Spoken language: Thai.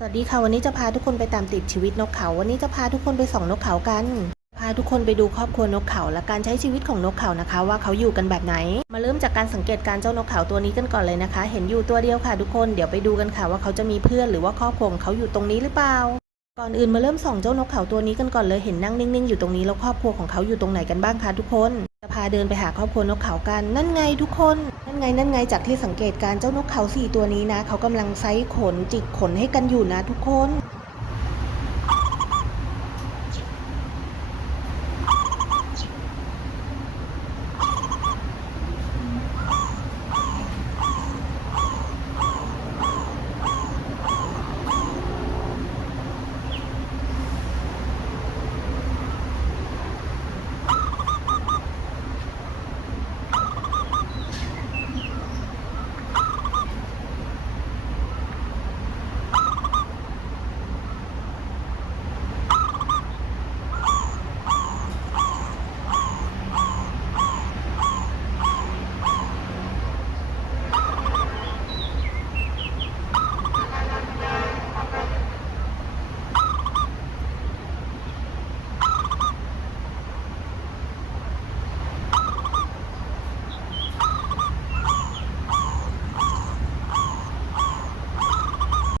สวัสดีค่ะวันนี้จะพาทุกคนไปตามติดชีวิตนกเขา วันนี้จะพาทุกคนไปส่องนกเขากัน พาทุกคนไปดูครอบครัวนกเขา และการใช้ชีวิตของนกเขานะคะ ว่าเขาอยู่กันแบบไหน มาเริ่มจากการสังเกตการเจ้านกเขาตัวนี้กันก่อนเลยนะคะ เห็นอยู่ตัวเดียวค่ะทุกคนเดี๋ยวไปดูกันค่ะว่าเขาจะมีเพื่อนหรือว่าครอบครัวของเขาอยู่ตรงนี้หรือเปล่า ก่อนอื่นมาเริ่มส่องเจ้านกเขาตัวนี้กันก่อนเลยเห็นนั่งนิ่งๆอยู่ตรงนี้แล้วครอบครัวของเขาอยู่ตรงไหนกันบ้างคะทุกคนาเดินไปหาครอบครัวนกเขากัน นั่นไงทุกคน นั่นไงนั่นไงจากที่สังเกตการเจ้านกเขาสี่ตัวนี้นะ เขากำลังไซส์ขนจิกขนให้กันอยู่นะทุกคน